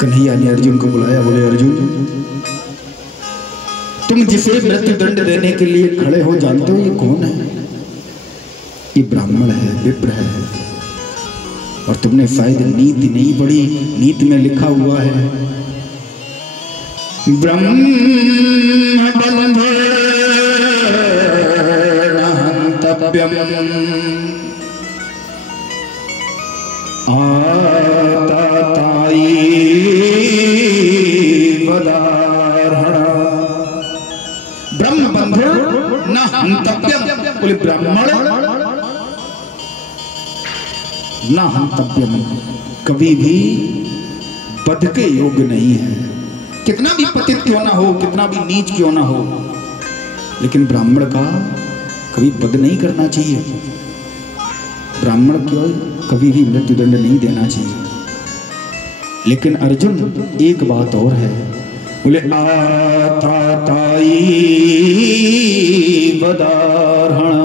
कन्हैया ने अर्जुन को बुलाया, बोले अर्जुन तुम जिसे मृत्यु दंड देने के लिए खड़े हो जानते हो ये कौन है? ये ब्राह्मण है, विप्र है। और तुमने शायद नीति नहीं पढ़ी, नीति में लिखा हुआ है ब्रह्म बंधु हन्तव्यम् आतातायी वदार्हणा। ब्रह्म बंधु न हन्तव्यम्, बोले ब्राह्मण न हन्तव्यम्, कभी भी वध के योग्य नहीं है। कितना भी पतित क्यों ना हो, कितना भी नीच क्यों ना हो, लेकिन ब्राह्मण का कभी वध नहीं करना चाहिए। ब्राह्मण को कभी भी मृत्यु दंड नहीं देना चाहिए। लेकिन अर्जुन एक बात और है, बोले आताताई वदार्हणा।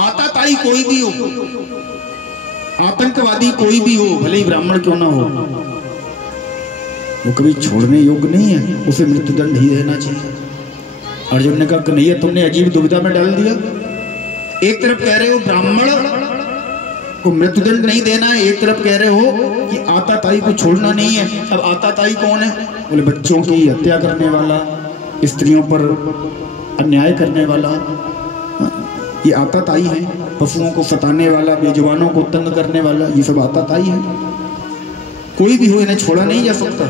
आताताई कोई भी हो, आतंकवादी कोई भी हो, भले ही ब्राह्मण क्यों ना हो, वो कभी छोड़ने योग्य नहीं है, उसे मृत्यु दंड ही देना चाहिए। अर्जुन ने कहा कन्हैया तुमने अजीब दुविधा में डाल दिया। एक तरफ कह रहे हो ब्राह्मण को मृत्यु दंड नहीं देना है, एक तरफ कह रहे हो कि आताताई को छोड़ना नहीं है। अब आताताई कौन है? बोले बच्चों की हत्या करने वाला, स्त्रियों पर अन्याय करने वाला, ये आताताई है। पशुओं को सताने वाला, बेजुबानों को तंग करने वाला, ये सब आताताई है। कोई भी हो, इन्हें छोड़ा नहीं जा सकता।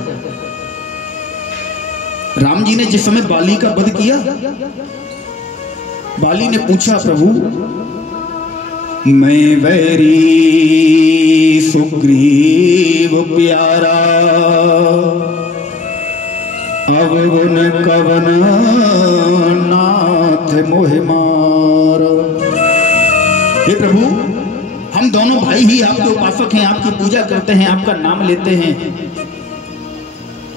राम जी ने जिस समय बाली का वध किया, बाली ने पूछा प्रभु मैं वैरी सुग्रीव प्यारा, अवगुण कवन नाथ मोहि मार। हे प्रभु हम दोनों भाई ही आपके उपासक हैं, आपकी पूजा करते हैं, आपका नाम लेते हैं,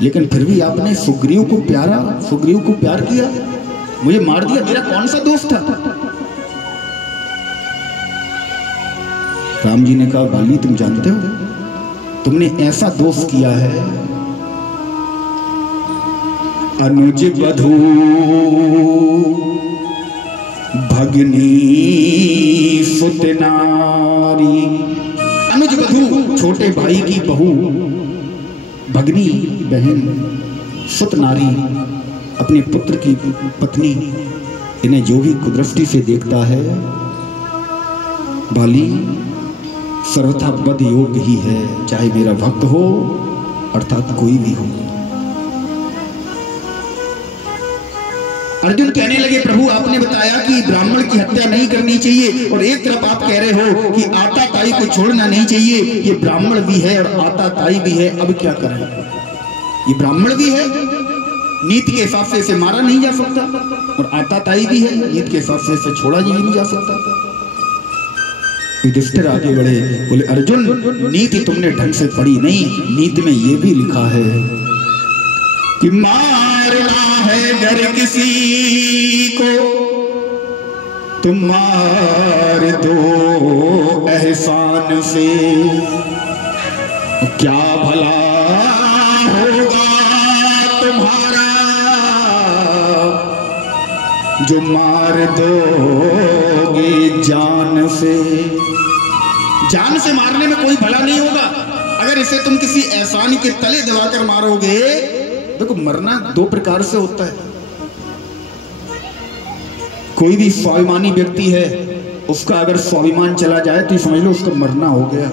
लेकिन फिर भी आपने सुग्रीव को प्यार किया, मुझे मार दिया। मेरा कौन सा दोस्त था? राम जी ने कहा बाली तुम जानते हो, तुमने ऐसा दोष किया है, अनुज वधू भगनी सुत नारी। अनुज वधू छोटे भाई की बहू, भगनी बहन, सुत नारी अपने पुत्र की पत्नी, इन्हें जो भी कुदृष्टि से देखता है बाली सर्वथा वध योग्य ही है, चाहे मेरा भक्त हो अर्थात कोई भी हो। अर्जुन कहने लगे प्रभु आपने बताया कि ब्राह्मण की हत्या नहीं करनी चाहिए, और एक तरफ आप कह रहे हो कि आताताई को छोड़ना नहीं चाहिए। ये ब्राह्मण भी है और आताताई भी है, अब क्या करें? ये ब्राह्मण भी है, नीति के हिसाब से इसे मारा नहीं जा सकता, और आताताई भी है, नीति के हिसाब से इसे छोड़ा नहीं जा सकता। युधिष्ठिर आगे बढ़े, बोले अर्जुन नीति तुमने ढंग से पढ़ी नहीं। नीति में ये भी लिखा है कि मारना है घर किसी को तुम मार दो एहसान से, क्या भला होगा तुम्हारा जो मार दोगे जान से। जान से मारने में कोई भला नहीं होगा, अगर इसे तुम किसी एहसान के तले दबाकर मारोगे। देखो मरना दो प्रकार से होता है। कोई भी स्वाभिमानी व्यक्ति है, उसका अगर स्वाभिमान चला जाए तो समझ लो उसका मरना हो गया।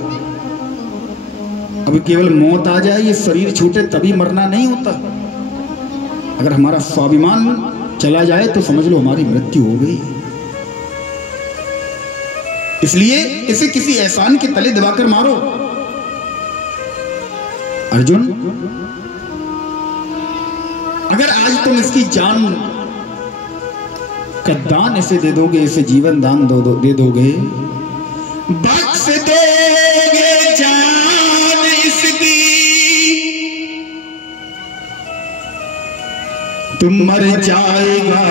अब केवल मौत आ जाए, ये शरीर छूटे तभी मरना नहीं होता। अगर हमारा स्वाभिमान चला जाए तो समझ लो हमारी मृत्यु हो गई। इसलिए इसे किसी एहसान के तले दबाकर मारो। अर्जुन अगर आज तुम इसकी जान का दान इसे दे दोगे, इसे जीवन दान दे दोगे, बख्श दोगे जान इसकी, तुम मर जाएगा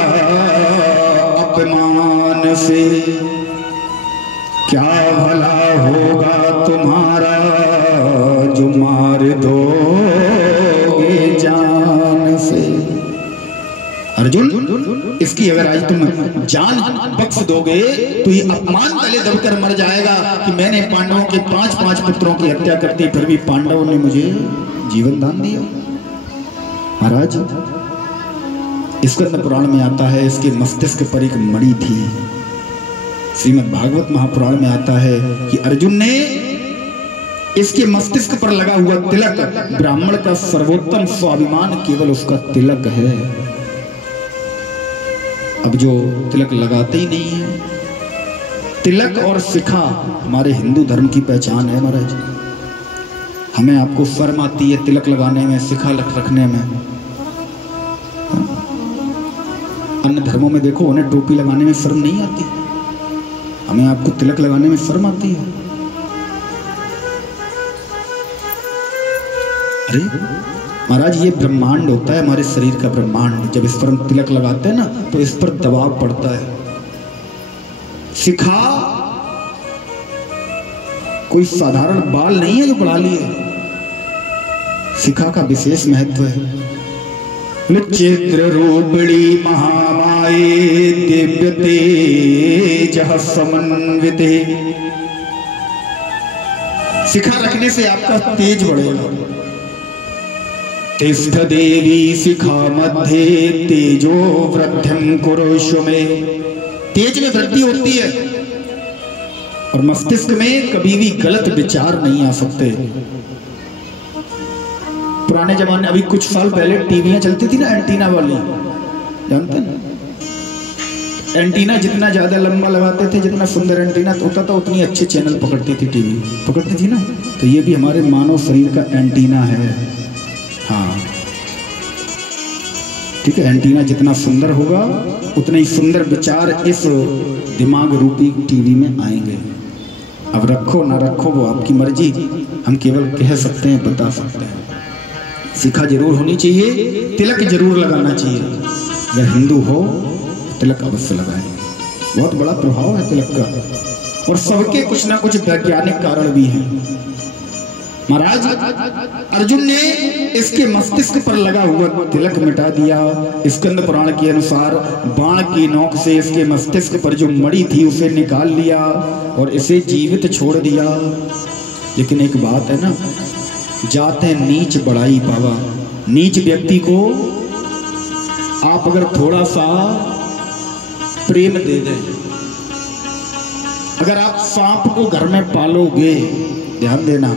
अपमान से, क्या भला होगा तुम्हारा जो मार दोगे जान से। अर्जुन, इसकी अगर आज तुम जान बख्श दोगे तो ये अपमान तले दबकर मर जाएगा कि मैंने पांडवों के 5 पुत्रों की हत्या करती, फिर भी पांडवों ने मुझे जीवन दान दिया। महाराज, स्कंद पुराण में आता है, इसके मस्तिष्क पर एक मणि थी। श्रीमद् भागवत महापुराण में आता है कि अर्जुन ने इसके मस्तिष्क पर लगा हुआ तिलक, ब्राह्मण का सर्वोत्तम स्वाभिमान केवल उसका तिलक है। अब जो तिलक लगाते ही नहीं है, तिलक और शिखा हमारे हिंदू धर्म की पहचान है महाराज। हमें आपको शर्म आती है तिलक लगाने में, शिखा रखने में। अन्य धर्मों में देखो, उन्हें टोपी लगाने में शर्म नहीं आती, हमें आपको तिलक लगाने में शर्म आती है। अरे महाराज, ये ब्रह्मांड होता है, हमारे शरीर का ब्रह्मांड। जब इस पर हम तिलक लगाते हैं ना, तो इस पर दबाव पड़ता है। शिखा कोई साधारण बाल नहीं है जो बढ़ा लिए, शिखा का विशेष महत्व है। चित्र रूपणी महामाये दिव्य तेजः समन्विते। शिखा रखने से आपका तेज बढ़ेगा। तिष्ठ देवी शिखा मध्ये तेजो वृद्धिं कुरुष्व में। तेज में वृद्धि होती है और मस्तिष्क में कभी भी गलत विचार नहीं आ सकते। पुराने जमाने, अभी कुछ साल पहले टीवियां चलती थी ना एंटीना वाली, जानते हैं? एंटीना जितना ज्यादा लंबा लगाते थे, जितना सुंदर एंटीना होता था, उतनी अच्छे चैनल पकड़ती थी, टीवी पकड़ती थी ना। तो ये भी हमारे मानव शरीर का एंटीना है। हाँ ठीक है, एंटीना जितना सुंदर होगा उतने ही सुंदर विचार इस दिमाग रूपी टीवी में आएंगे। अब रखो ना रखो वो आपकी मर्जी, हम केवल कह सकते हैं, बता सकते हैं। शिखा जरूर होनी चाहिए, तिलक जरूर लगाना चाहिए। अगर हिंदू हो तिलक अवश्य लगाएं, बहुत बड़ा प्रभाव है तिलक का। और सबके कुछ ना कुछ वैज्ञानिक कारण भी हैं। महाराज, अर्जुन ने इसके मस्तिष्क पर लगा हुआ तिलक मिटा दिया। स्कंद पुराण के अनुसार बाण की नोक से इसके मस्तिष्क पर जो मणि थी उसे निकाल लिया और इसे जीवित छोड़ दिया। लेकिन एक बात है ना, जाते नीच बड़ाई पावा। नीच व्यक्ति को आप अगर थोड़ा सा प्रेम दे दें, अगर आप सांप को घर में पालोगे, ध्यान देना,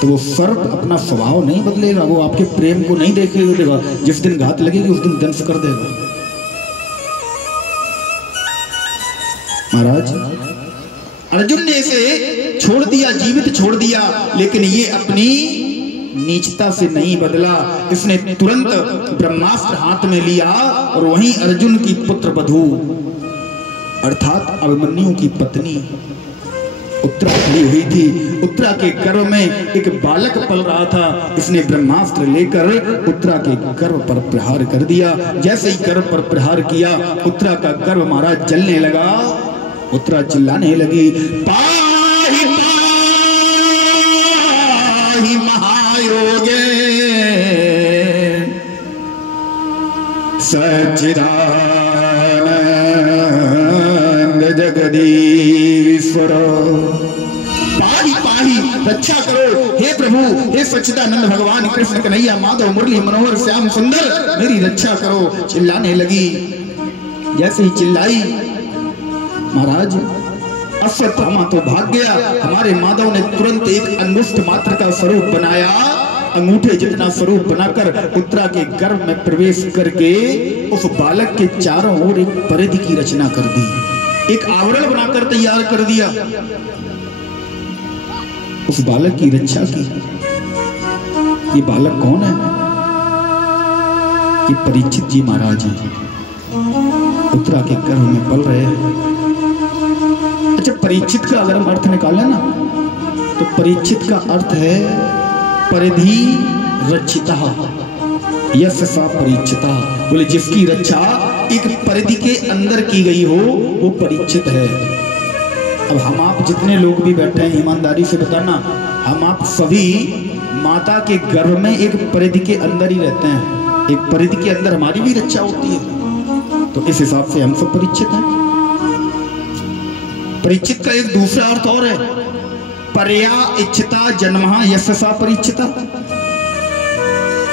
तो वो सर्प अपना स्वभाव नहीं बदलेगा, वो आपके प्रेम को नहीं देखेगा। जिस दिन घात लगेगी उस दिन दंश कर देगा। महाराज, अर्जुन ने इसे छोड़ दिया, जीवित छोड़ दिया, लेकिन ये अपनी नीचता से नहीं बदला। इसने तुरंत ब्रह्मास्त्र हाथ में लिया और वहीं अर्जुन की पुत्र वधू अर्थात अभिमन्यु की पत्नी उत्तरा खड़ी हुई थी। उत्तरा के गर्भ में एक बालक पल रहा था। इसने ब्रह्मास्त्र लेकर उत्तरा के गर्भ पर प्रहार कर दिया। जैसे ही गर्भ पर प्रहार किया, उत्तरा का गर्भ महाराज जलने लगा। उत्तरा चिल्लाने लगी, पाहि पाहि महायोगे सच्चिदानंद जगदीश्वर। पाहि पाहि, रक्षा करो हे प्रभु, हे सच्चिदानंद भगवान कृष्ण कन्हैया माधव मुरली मनोहर श्याम सुंदर, मेरी रक्षा करो। चिल्लाने लगी। जैसे ही चिल्लाई, महाराज अश्वत्थामा तो भाग गया। हमारे माधव ने तुरंत एक अंगुष्ठ मात्र का स्वरूप बनाया, अंगूठे जितना स्वरूप बनाकर उत्तरा के गर्भ में प्रवेश करके उस बालक के चारों ओर एक परिधि की रचना कर दी, एक आवरण बनाकर तैयार कर दिया। उस बालक की रक्षा की। ये बालक कौन है? ये परीक्षित जी महाराज हैं, उत्तरा के गर्भ में पल रहे हैं। अच्छा, परीक्षित का अगर हम अर्थ निकालें ना, तो परीक्षित का अर्थ है परिधि रक्षिता, यस्य सा परीक्षिता। बोले जिसकी रक्षा एक परिधि के अंदर की गई हो वो परीक्षित है। अब हम आप जितने लोग भी बैठे हैं, ईमानदारी से बताना, हम आप सभी माता के गर्भ में एक परिधि के अंदर ही रहते हैं, एक परिधि के अंदर हमारी भी रक्षा होती है। तो इस हिसाब से हम सब परीक्षित हैं। परीक्षित का एक दूसरा अर्थ और है, परया इच्छिता जन्महा यस्सा परीक्षिता।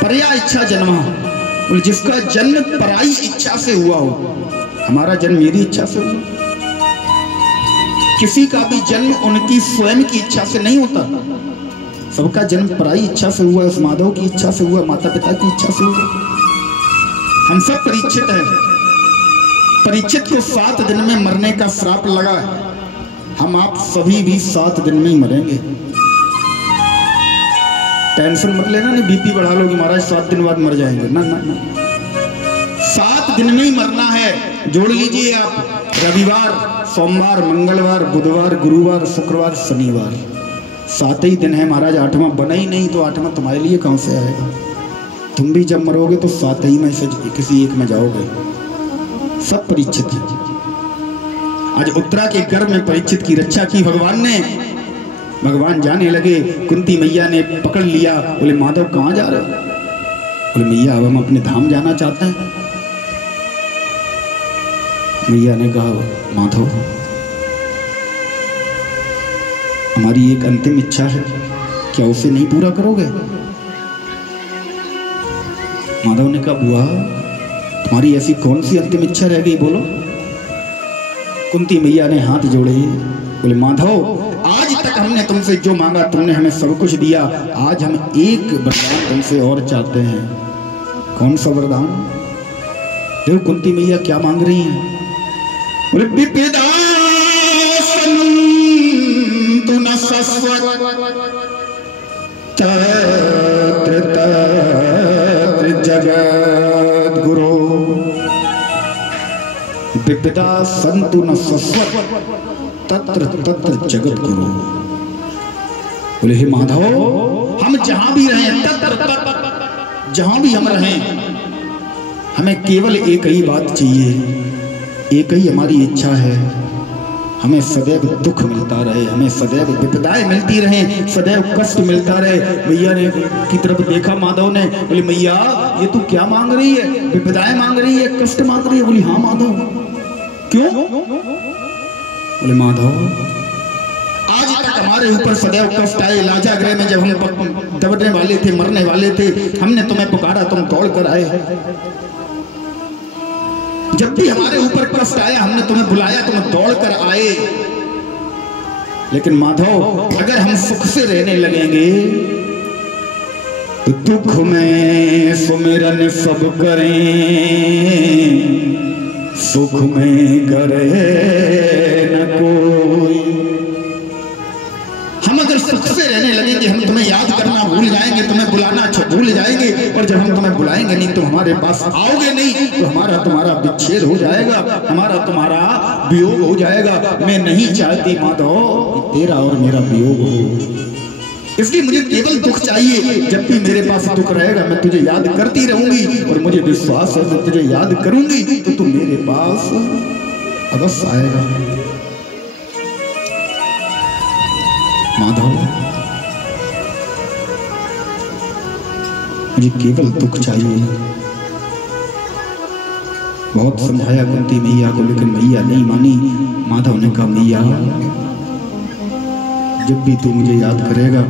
परया इच्छा जन्महा, जिसका जन्म पराई इच्छा से हुआ हो। हमारा जन्म मेरी इच्छा से हुआ, किसी का भी जन्म उनकी स्वयं की इच्छा से नहीं होता। सबका जन्म पराई इच्छा से हुआ, उस माधव की इच्छा से हुआ, माता पिता की इच्छा से हुआ। हम सब परीक्षित हैं। परीक्षित को 7 दिन में मरने का श्राप लगा है। हम आप सभी भी 7 दिन में ही मरेंगे। टेंशन मत लेना, नहीं बीपी बढ़ा लोगे महाराज 7 दिन बाद मर जाएंगे, ना ना ना, 7 दिन में ही मरना है। जोड़ लीजिए आप, रविवार, सोमवार, मंगलवार, बुधवार, गुरुवार, शुक्रवार, शनिवार, 7 ही दिन है महाराज। 8वां बना ही नहीं तो 8वां तुम्हारे लिए कहां से आएगा। तुम भी जब मरोगे तो 7 ही में से किसी एक में जाओगे। सब परीक्षित है। आज उत्तरा के गर्भ में परीक्षित की रक्षा की भगवान ने। भगवान जाने लगे, कुंती मैया ने पकड़ लिया, बोले माधव कहाँ जा रहे हो? बोले मैया अब हम अपने धाम जाना चाहते हैं। मैया ने कहा माधव हमारी एक अंतिम इच्छा है, क्या उसे नहीं पूरा करोगे? माधव ने कहा बुआ तुम्हारी ऐसी कौन सी अंतिम इच्छा रह गई, बोलो। कुंती मैया ने हाथ जोड़े, बोले माधव आज तक हमने तुमसे जो मांगा तुमने हमें सब कुछ दिया, आज हम एक वरदान तुमसे और चाहते हैं। कौन सा वरदान? देखो कुंती मैया क्या मांग रही हैं। बोले विपिदा सन्तु न शश्वत तत्र तत्र जगद्गुरो। विपिदा सन्तु न शश्वत तत्र तत्र जगद्गुरो। बोले हे माधव हम जहां भी रहें, तत्र तत्र जहां भी हम रहें, हमें केवल एक ही बात चाहिए, एक ही हमारी इच्छा है, हमें सदैव दुख मिलता रहे, हमें सदैव विपदाएं मिलती रहें, सदैव कष्ट मिलता रहे। मैया ने की तरफ देखा माधव ने, बोले मैया ये तू क्या मांग रही है? विपदाएं मांग रही है, कष्ट मांग रही है? बोली हाँ माधव। क्यों? बोले माधव आज तक हमारे ऊपर सदैव कष्ट आए। लाजागृह में जब हम दबने वाले थे, मरने वाले थे, हमने तुम्हें पुकारा, तुम दौड़ कर आए। जब भी हमारे ऊपर कष्ट आया हमने तुम्हें बुलाया, तुम दौड़ कर आए। लेकिन माधव अगर हम सुख से रहने लगेंगे तो दुख में सुमिरन सब करें, सुख में करे न कोई। हम अगर सुख से रहने लगेंगे, हम तुम्हें याद करना भूल जाएंगे, तुम्हें बुलाना भूल जाएंगे, और जब हम तुम्हें बुलाएंगे नहीं तो हमारे पास आओगे नहीं, तो हमारा तुम्हारा विच्छेद हो जाएगा, हमारा तुम्हारा वियोग हो जाएगा। मैं नहीं चाहती माधव तेरा और मेरा वियोग हो, इसलिए मुझे केवल दुख चाहिए। जब भी मेरे पास दुख रहेगा मैं तुझे याद करती रहूंगी, और मुझे विश्वास है मैं तुझे याद करूंगी तो तू मेरे पास अवश्य आएगा। माधव मुझे केवल दुख चाहिए। बहुत समझाया कुंती मैया को, लेकिन मैया नहीं मानी। माधव ने कहा मैया जब भी तू मुझे याद करेगा,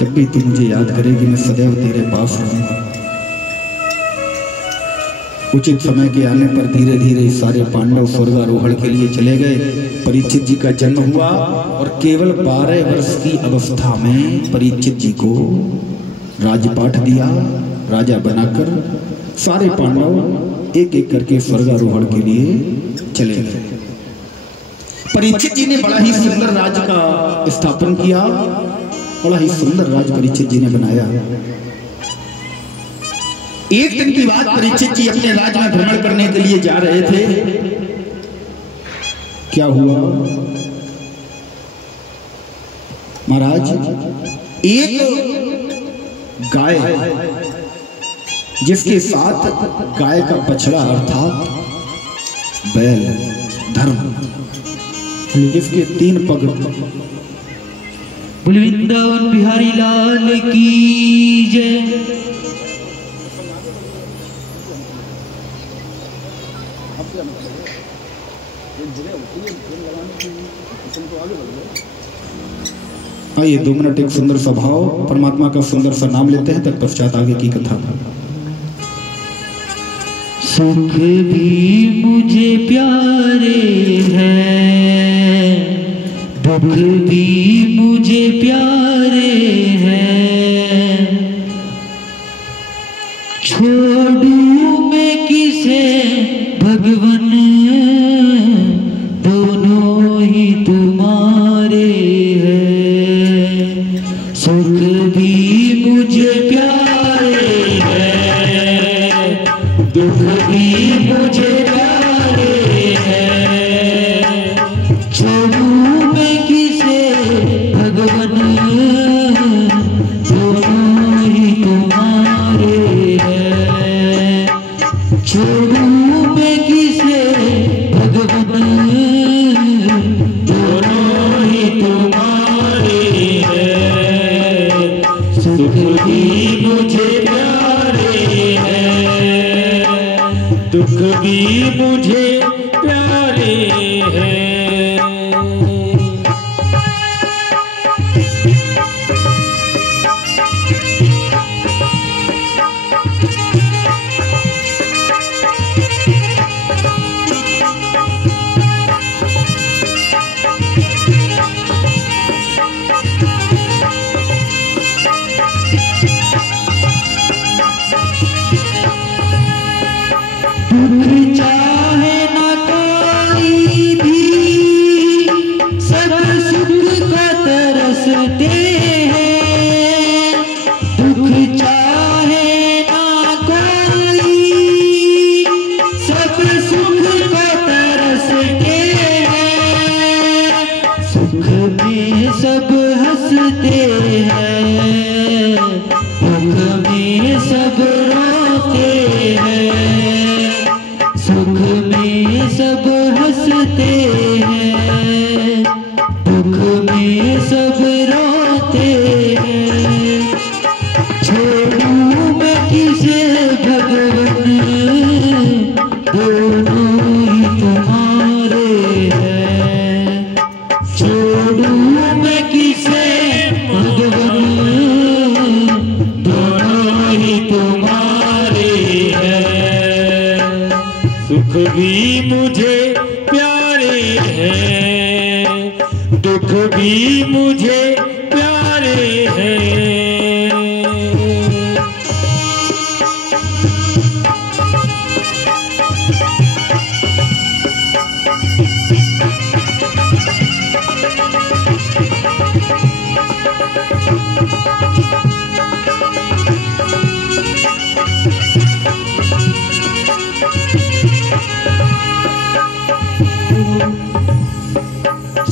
जब भी तू मुझे याद करेगी, मैं सदैव तेरे पास रहूंगा। उचित समय के आने पर धीरे धीरे सारे पांडव स्वर्गारोहण के लिए चले गए। परीक्षित जी का जन्म हुआ और केवल 12 वर्ष की अवस्था में परीक्षित जी को राजपाट दिया। राजा बनाकर सारे पांडव एक एक करके स्वर्गारोहण के लिए चले गए। परीक्षित जी ने बड़ा ही सुंदर राज्य का स्थापन किया, बड़ा ही सुंदर राज्य परीक्षित जी ने बनाया। एक दिन की बात, परीक्षित जी अपने राज्य में भ्रमण करने के लिए जा रहे थे। क्या हुआ महाराज, एक गाय जिसके साथ गाय का बछड़ा अर्थात बैल धर्म, जिसके 3 पग वृंदावन बिहारी लाल की जय। आइए 2 मिनट एक सुंदर सा भाव, परमात्मा का सुंदर सा नाम लेते हैं, तत्पश्चात आगे की कथा। सुख भी मुझे प्यारे हैं, दुख भी मुझे प्यारे हैं, छोड़ूं मैं किसे भगवन, दोनों ही तुम्हारे हैं। सुख भी मुझे प्यारे हैं, दुख भी मुझे प्यारे हैं, छोड़ूं मैं किसे भगवन, दोनों ही तुम्हारे हैं। छोड़ूं मैं किसे भगवन, दोनों ही तुम्हारे हैं। सुख भी मुझे प्यारे हैं, दुख भी मुझे प्यारे हैं। दुख चाहे न कोई भी, सब सुख का तरसते हैं। दुख चाहे न कोई, सब सुख का तरसते हैं। सुख में सब हंसते हैं, दुख में सब रोते हैं। सुख में सब हंसते हैं, दुख में सब रोते हैं। छोड़ूं मैं किसे भगवन, दोनों ही तुम्हारे हैं। छोड़ूं मैं किसे भगवन, दोनों ही तुम्हारे हैं। सुख भी मुझे प्यारे हैं, दुख भी मुझे प्यारे हैं।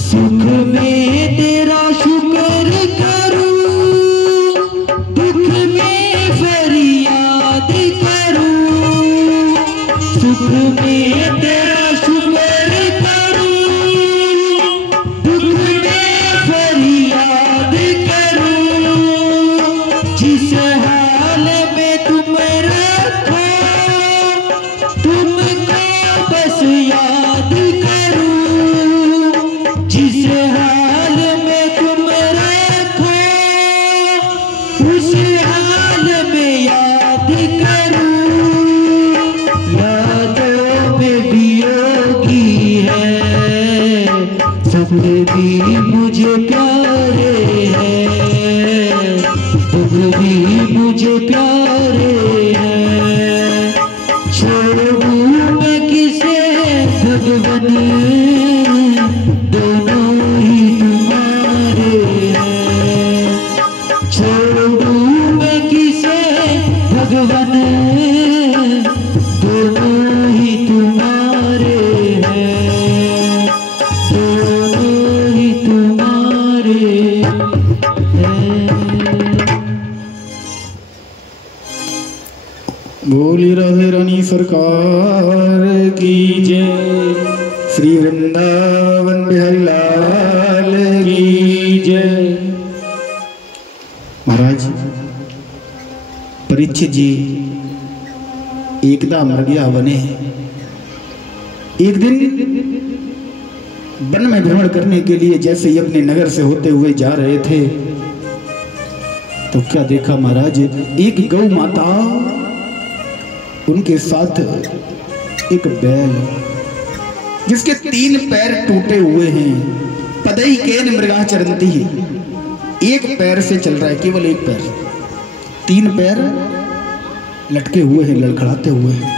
सुख में तेरा शुक्र करूं, दुख में फरियाद करूं। सुख में तेरा शुक्र करूं, दुख में फरियाद करूं। जिस हाल में तुम रखो, तुमको बस याद करूं। जिस हाल में तुम रखो, उस हाल में याद करूं। यादों में वियोगी है, सुख भी मुझे प्यारे हैं, दुख भी मुझे प्यारे हैं। छोड़ूं मैं किसे भगवन, दोनों ही तुम्हारे हैं। छोड़ूं मैं किसे भगवन, दोनों ही तुम्हारे हैं। दोनों ही तुम्हारे हैं। बोली राधे रानी सरकार की जय, श्री वृंदावन बिहारी लाल की जय। परीक्षित जी एकदा मृगया वने, एक दिन वन में भ्रमण करने के लिए जैसे ही अपने नगर से होते हुए जा रहे थे तो क्या देखा महाराज, एक गौ माता, उनके साथ एक बैल जिसके 3 पैर टूटे हुए हैं, पदई केन मृगा चरंती, एक पैर से चल रहा है, केवल एक पैर, 3 पैर लटके हुए हैं, लड़खड़ाते हुए हैं।